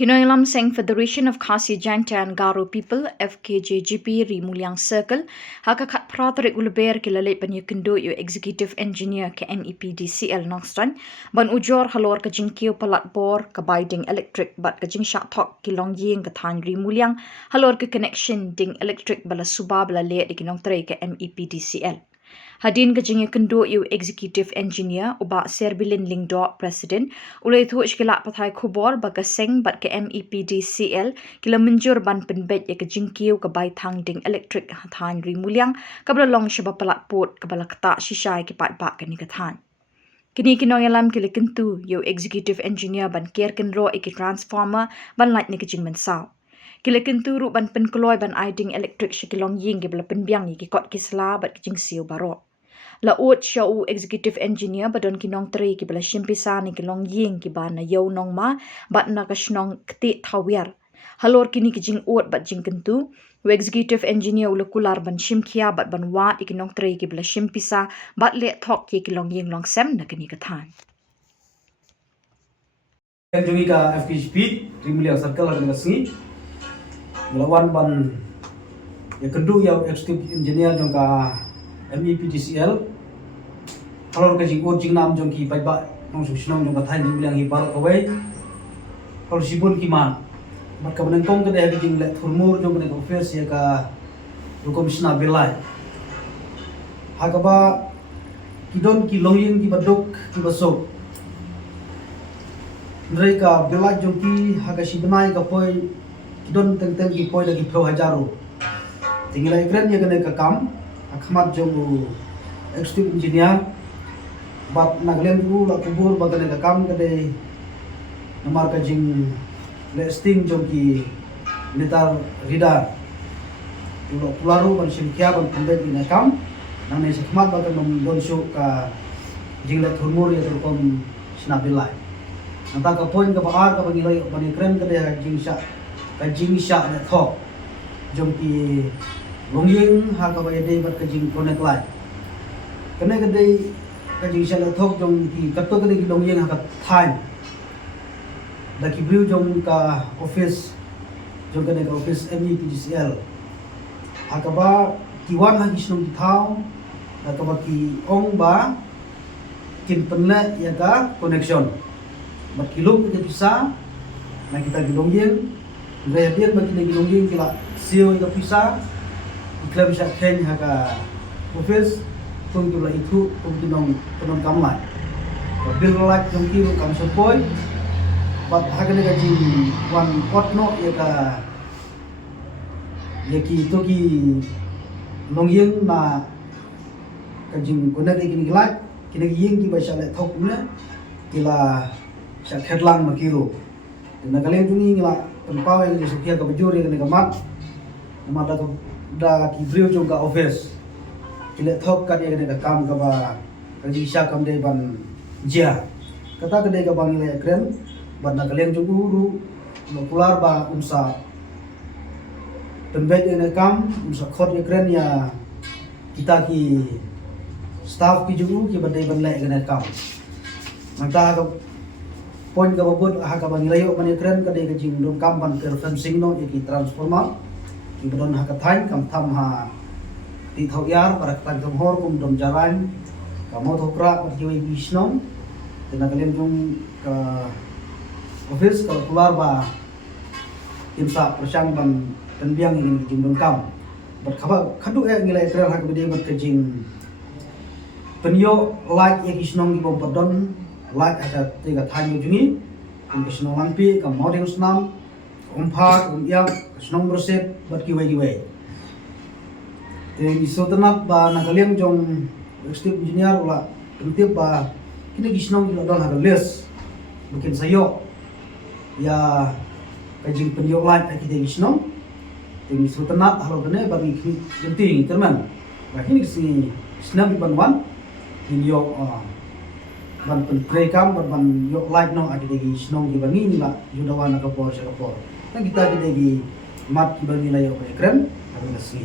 Kinoilam Seng Federation of Khasi Jangta and Garo People FKJGP Rimulyang Circle hakakat pratarik ulber kilale panyukundo yu executive engineer ke MEPDCL Nongstan ban ujor halor ka jingkio palat bor ka biding electric bat ka jing shat thok kilong ying ka than Rimulyang halor ka connection ding electric bala suba bala le di kinong tre ke MEPDCL. Hadin ka jingi kendo yu executive engineer uba Serbilin Lingdo president ulai thu iskila pathai khubor ba ka seng bat ke MEPDCL kila menjur ban penbet ya ka jingkiu ka bai thang ding electric hathan Rimulyang ka bala long shaba palat pot ka bala kata shishay ki pat ba ka ni ka than. Kini kinoyalam kila kentu yu executive engineer ban care kenro iki transformer ban light ni ka jing mensaw. Kila kentu ru ban penkeloy ban aiding electric shikilong ying ki bala penbiang ki kot kisla bat ki jing siu barok. La ut shau executive engineer badon kinong tri ki bala shimpisa ni kilong ying ki ba na yau nong ma bat na ka shnong kti thawir halor kini ki jing ut bat jing kentu u executive engineer ula kular ban shimkhia bat ban wat ikinong tri ki bala shimpisa bat le thok ki kilong ying long sem na kini ka than Jungi ka FKJP Rimulyang Circle ada ngasih melawan ban ya kedua ya executive engineer jong ka MEPDCL kalau ka jing jing nam jong ki pai ba nong su snong jong ka thai Rimulyang hi bar ka wei kalau sibun ki man mat ka beneng kong ka de jing le thurmur jong ka office ya ka commissioner belai ha ka ba kidon ki longyin ki baduk ki basok mereka belai jong ki ha ka sibenai ka poi kidon teng ki poi lagi pro hajaru tinggal ikren ya ka kam Akhmat jong executive engineer bat naglen ku la kubur bagane ka kam kade namar ka jing listing jong ki netar rida ulo pularu ban simkia ban pembet ina kam nang ne akhmat bagan nom donshu ka jing la thurmur ya turkom sinabilai nanta ka point ka bahar ka bangilai ban ikren kade ka jing sha ne thok jong ki longyeng ha ka bay day bat ka jing connect line kane ka day ka jing sha la thok jong ki katto ka day longyeng ha ka time da ki view jong ka office jong ka ka office MEPDCL ha ka ba ki wan ha gisnong ki thau da ka ba ki ong ba kin penle ya ka connection bat kilom ka pisa na kita ki longyeng ngayadian ba ki longyeng kila sio ka pisa iklam syak ken haka office tung jula itu tung tinong penon kamlai bil like jong ki kam sopoi bat haka ne gaji wan potno ya ka yaki to ki longyeng na kajing kona de kini like kini yeng ki ba syak le thok ne kila syak headlang makiro na kalen tuni ngila pempawe ki sukia ka bajur ya ne kamat mata da ki brio jong ka office kile thok ka de ka kam ka ba ka ji sha kam de ban jia kata ka de ka bang ile kren ban na kaleng jong uru no pular ba umsa pembet ene kam umsa khot ye kren ya kita ki staff ki jong ki ban de ban le ene kam manta ka point ka babut ha ka bang ile yo ban kren ka de ka jing dong kam ban ter fencing no ye ki transformer ibadon ha kathain kam tham ha ti thau yar para kan thom hor kum dom jaran kamo thokra par jiwi bisnom tena kalian jung ka office ka keluar ba imsa persang ban penbiang ingin jing kam bat khaba khadu e ngilai tra ha ka bide bat ka jing penyo like ye kisnom ki bom padon like ada tiga thanyo jungi kum kisnom lampi kam modeng snam umpat yang senong bersep buat kiwai jadi sotenap ba nakaliang jong executive engineer ula kentip ba kini gisnong kilo don harga les bikin sayo ya kajing penyo lain kita gisnong jadi sotenap halo kene bagi genting terman bah ini si snap ban wan penyo ban penprekam ban yok lain no aki degi gisnong gibangi nila judawan ka por sa kapor. Kita kita di mat ki bagi layo kren, ada nasi.